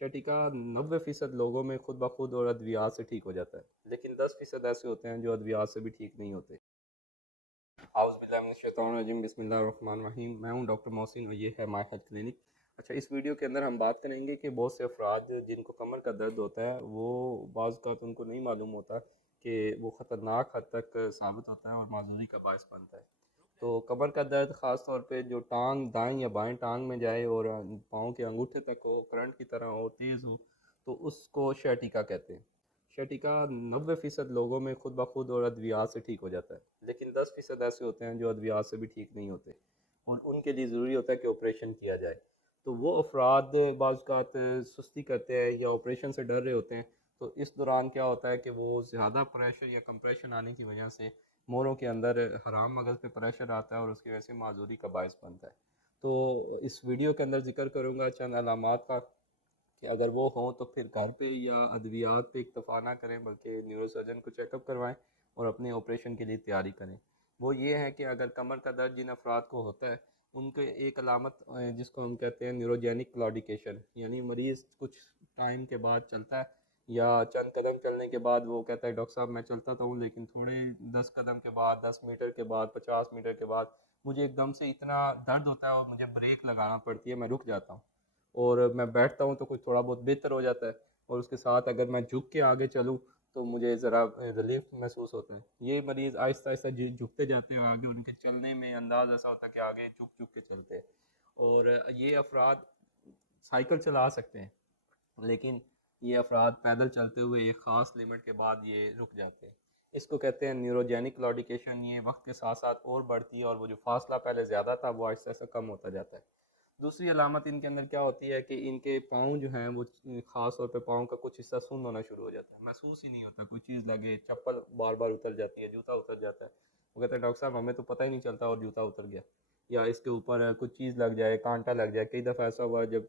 शर्टिका 90% लोगों में खुद ब खुद और अद्वियात से ठीक हो जाता है, लेकिन 10% ऐसे होते हैं जो अद्वियात से भी ठीक नहीं होते। आउज़ुबिल्लाहिमिनश्शैतानिर्रजीम, बिस्मिल्लाहिर्रहमानिर्रहीम। मैं हूं डॉक्टर मोहसिन और ये है माय हेल्थ क्लिनिक। अच्छा, इस वीडियो के अंदर हम बात करेंगे कि बहुत से अफराद जिनको कमर का दर्द होता है वो बाज़ औक़ात उनको नहीं मालूम होता कि वो ख़तरनाक हद तक साबित होता है और माजूरी का बायस बनता है। तो कमर का दर्द ख़ास तौर पे जो टांग दाएं या बाएं टांग में जाए और पाँव के अंगूठे तक हो, करंट की तरह हो, तेज़ हो, तो उसको शर्टिका कहते हैं। शर्टिका 90% लोगों में खुद ब खुद और अद्वियात से ठीक हो जाता है, लेकिन 10% ऐसे होते हैं जो अद्वियात से भी ठीक नहीं होते और उनके लिए ज़रूरी होता है कि ऑपरेशन किया जाए। तो वो अफराद बाज़ औक़ात सुस्ती करते हैं या ऑपरेशन से डर रहे होते हैं। तो इस दौरान क्या होता है कि वो ज़्यादा प्रेशर या कंप्रेशन आने की वजह से मोरों के अंदर हराम मगज़ पे प्रेशर आता है और उसकी वजह से माजूरी का बायस बनता है। तो इस वीडियो के अंदर जिक्र करूँगा चंद अलामात का कि अगर वो हों तो फिर घर पे या अद्वियात पे इक्तफ़ा ना करें, बल्कि न्यूरोसर्जन को चेकअप करवाएं और अपने ऑपरेशन के लिए तैयारी करें। वो ये है कि अगर कमर का दर्द जिन अफराद को होता है उनके एक अलामत जिसको हम कहते हैं न्यूरोजेनिक क्लॉडिकेशन, यानी मरीज़ कुछ टाइम के बाद चलता है या चंद कदम चलने के बाद वो कहता है डॉक्टर साहब मैं चलता तो हूँ, लेकिन थोड़े 10 कदम के बाद, 10 मीटर के बाद, 50 मीटर के बाद मुझे एकदम से इतना दर्द होता है और मुझे ब्रेक लगाना पड़ती है, मैं रुक जाता हूँ और मैं बैठता हूँ तो कुछ थोड़ा बहुत बेहतर हो जाता है और उसके साथ अगर मैं झुक के आगे चलूँ तो मुझे ज़रा रिलीफ महसूस होता है। ये मरीज़ आहिस्ता आहिस्ता झुकते जाते हैं आगे, उनके चलने में अंदाज ऐसा होता है कि आगे झुक झुक के चलते हैं। और ये अफराद साइकिल चला सकते हैं, लेकिन ये अफराद पैदल चलते हुए एक ख़ास लिमिट के बाद ये रुक जाते हैं। इसको कहते हैं न्यूरोजेनिक क्लॉडिकेशन। ये वक्त के साथ साथ और बढ़ती है और वो जो फासला पहले ज़्यादा था वो आहिस्ता आहिस्ता कम होता जाता है। दूसरी अलामत इनके अंदर क्या होती है कि इनके पाँव जो हैं वो ख़ास तौर पे पाँव का कुछ हिस्सा सुन्न होना शुरू हो जाता है, महसूस ही नहीं होता, कोई चीज़ लगे, चप्पल बार बार उतर जाती है, जूता उतर जाता है। वो कहते हैं डॉक्टर साहब हमें तो पता ही नहीं चलता और जूता उतर गया, या इसके ऊपर कुछ चीज़ लग जाए, कांटा लग जाए। कई दफ़ा ऐसा हुआ जब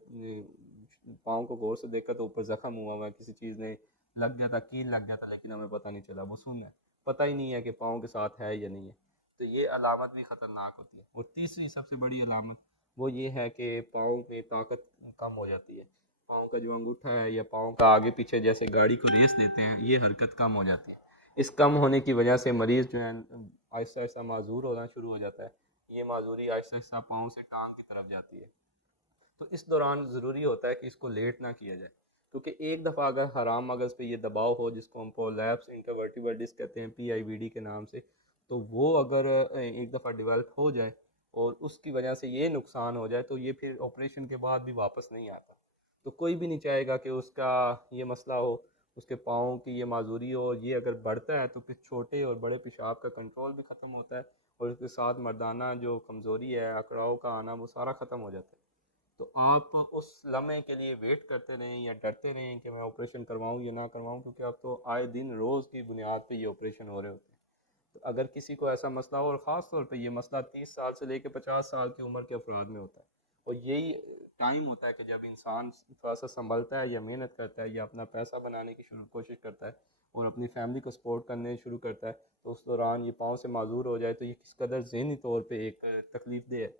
पाँव को गौर से देखा तो ऊपर ज़ख्म हुआ हुआ है, किसी चीज़ ने लग गया था, कील लग गया था, लेकिन हमें पता नहीं चला, वो सुन्न है, पता ही नहीं है कि पाँव के साथ है या नहीं है। तो ये अलामत भी ख़तरनाक होती है। और तीसरी सबसे बड़ी अलामत वो ये है कि पाँव में ताकत कम हो जाती है। पाँव का जो अंगूठा है या पाँव का आगे पीछे जैसे गाड़ी को रेस देते हैं, ये हरकत कम हो जाती है। इस कम होने की वजह से मरीज़ जो है आहिस्ता आहिस्ता माजूर होना शुरू हो जाता है। ये माजूरी आहिस्ता आहिस्ता पाँव से टांग की तरफ जाती है। तो इस दौरान ज़रूरी होता है कि इसको लेट ना किया जाए, क्योंकि एक दफ़ा अगर हराम मगज़ पे ये दबाव हो, जिसको हम प्रोलैप्स इंटरवर्टिबल डिस्क कहते हैं, पीआईवीडी के नाम से, तो वो अगर एक दफ़ा डेवलप हो जाए और उसकी वजह से ये नुकसान हो जाए तो ये फिर ऑपरेशन के बाद भी वापस नहीं आता। तो कोई भी नहीं चाहेगा कि उसका ये मसला हो, उसके पाँव की ये माजूरी हो। ये अगर बढ़ता है तो फिर छोटे और बड़े पेशाब का कंट्रोल भी ख़त्म होता है और उसके साथ मर्दाना जो कमज़ोरी है, अकड़ाव का आना, वो सारा ख़त्म हो जाता है। तो आप उस लम्हे के लिए वेट करते रहें या डरते रहें कि मैं ऑपरेशन करवाऊं या ना करवाऊं, क्योंकि अब तो आए दिन रोज़ की बुनियाद पे ये ऑपरेशन हो रहे होते हैं। तो अगर किसी को ऐसा मसला हो, और ख़ास तौर पे ये मसला 30 साल से लेकर 50 साल की उम्र के अफराद में होता है, और यही टाइम होता है कि जब इंसान थोड़ा सा संभलता है या मेहनत करता है या अपना पैसा बनाने की शुरू कोशिश करता है और अपनी फैमिली को सपोर्ट करने शुरू करता है, तो उस दौरान ये पाँव से माजूर हो जाए तो ये किस कदर ज़हनी तौर पर एक तकलीफ दे है।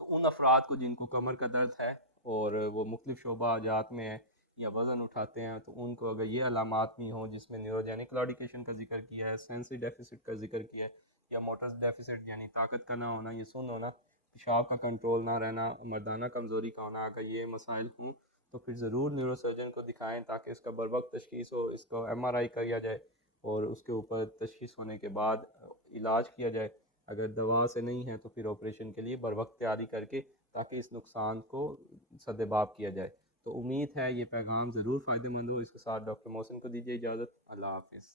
तो उन अफराद को जिनको कमर का दर्द है और वो मुख्तलिफ शोबा जात में है या वज़न उठाते हैं, तो उनको अगर ये अलामात भी हों जिसमें न्यूरोजेनिक क्लॉडिकेशन का जिक्र किया है, सेंसरी डेफिसिट का जिक्र किया है, या मोटर डेफिसिट यानी ताकत का ना होना, ये सुन होना, पेशाब का कंट्रोल ना रहना, मर्दाना कमज़ोरी का होना, अगर ये मसाइल हों तो फिर ज़रूर न्यूरोसर्जन को दिखाएं ताकि इसका बर वक्त तशखीस हो, इसको एमआरआई किया जाए और उसके ऊपर तशखीस होने के बाद इलाज किया जाए। अगर दवा से नहीं है तो फिर ऑपरेशन के लिए बर वक्त तैयारी करके, ताकि इस नुकसान को सद्देबाप किया जाए। तो उम्मीद है ये पैगाम ज़रूर फ़ायदेमंद हो। इसके साथ डॉक्टर मोहसिन को दीजिए इजाज़त। अल्लाह हाफ़िज़।